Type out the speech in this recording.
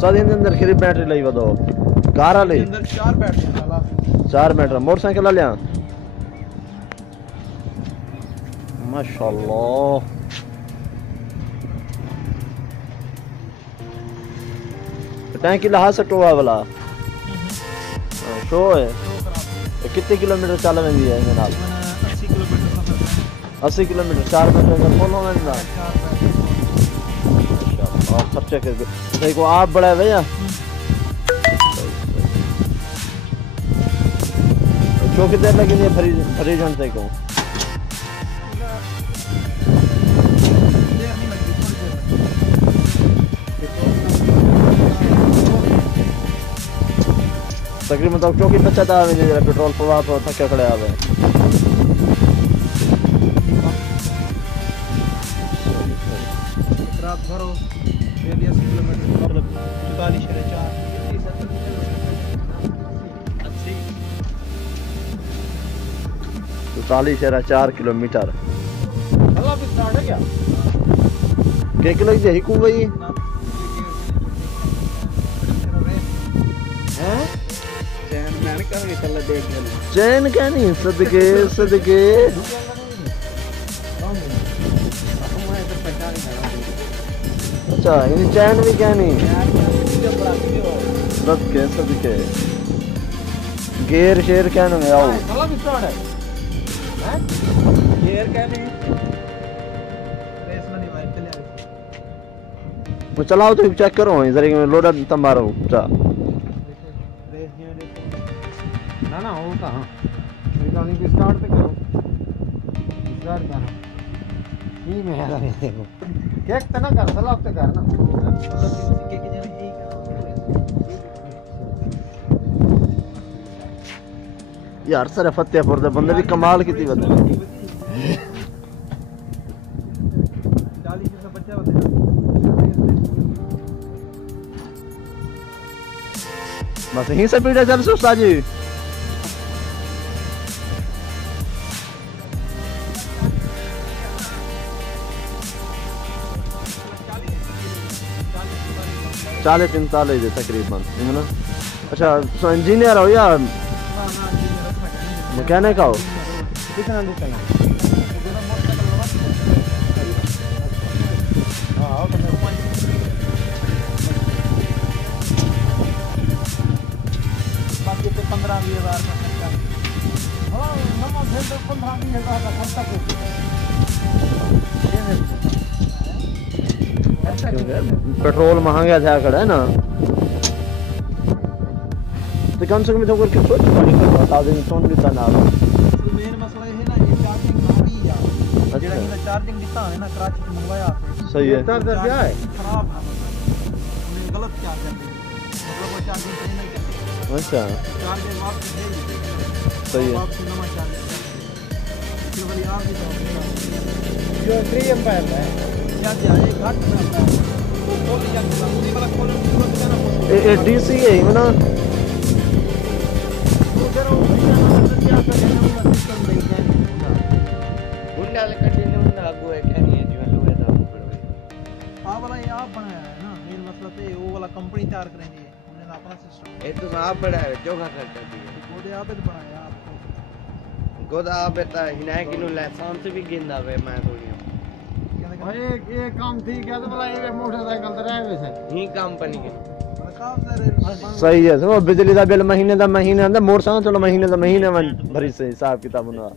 सादी अंदर खरी बैटरी लई वदो कार वाली अंदर 4 बैटरी वाला 4 बैटरी मोटरसाइकिल वाले माशाल्लाह टैंक की लहाज से टोआ वाला शो है कितने किलोमीटर चल रही है इनके नाल 80 किलोमीटर 4 बैटरी का फुल होना ना और खर्चा करके देखो आप बड़ा है भैया जो कितने लगी है फरीजन से को तकरीबन तो चौकी बच्चा था पेट्रोल प्रवाह पर थके खड़े आ गए रात भरो 80 किलोमीटर 44.4 किलोमीटर अल्लाह भी स्टार्ट है क्या के किलो की यही को भाई हैं चैन क्या नहीं सदके सदके अच्छा इन चैन भी क्या नहीं सदके सदके गेर शेर क्या नहीं आओ गेर क्या नहीं रेस में नहीं भाई चले वो चलाओ तो चेक करो जरा लोडर तम मारो चा ना ना वो कहाँ रिकॉर्डिंग की स्टार्ट पे करो स्टार्ट करना ये में है देखो केक तो ना कर सलाह तो कर ना यार सर फतेहपुर दे बंदे भी कमाल की थी बंदे बस यहीं से पीछे चल सुस्ता जी चाले 45 दे तकरीबन ना अच्छा तो इंजीनियर हो या मैकेनिक हो कितना निकलना हां तो बाकी तो 15-20 हज़ार का खर्चा हां नमो फिर तो 15-20 हज़ार का खर्चा पेट्रोल महंगा था खड़ा है ना तो कम से कम तो करके सोच पानी कर बता देंगे कौन कितना ना मेन मसला ये है ना ये चार्जिंग नहीं है जेड़ा कि चार्जिंग दिता है ना कराची से मंगवाया आपने सही है चार्जर क्या है खराब है हमने गलत चार्जर दिया मतलब वो चार्जिंग सही नहीं करती अच्छा चार्जर वापस दे दीजिए सही है वापस नया चार्जर फिर वाली आप भी जो 3 एम्पीयर है क्या जाए घाट में आता है तो खोल दिया ये वाला खोलने की जरूरत है ना ए डीसी है ना कंपनी तैयार करेंगे हमने अपना सिस्टम ये तो आप बड़ा है जो का करता है गोदे आप तो बनाया आपको गोदा आप बेटा हिनाए किनु लाइसेंस भी गिंदा वे मैं थोड़ी भाई ये काम ठीक है तो भला ये मोटरसाइकिल तो रहे वैसे ही कंपनी के सही है वो बिजली का बिल महीने दा महीने अंदर मोटरसाइकिल चलो महीने दा महीने में भरी से हिसाब किताब बना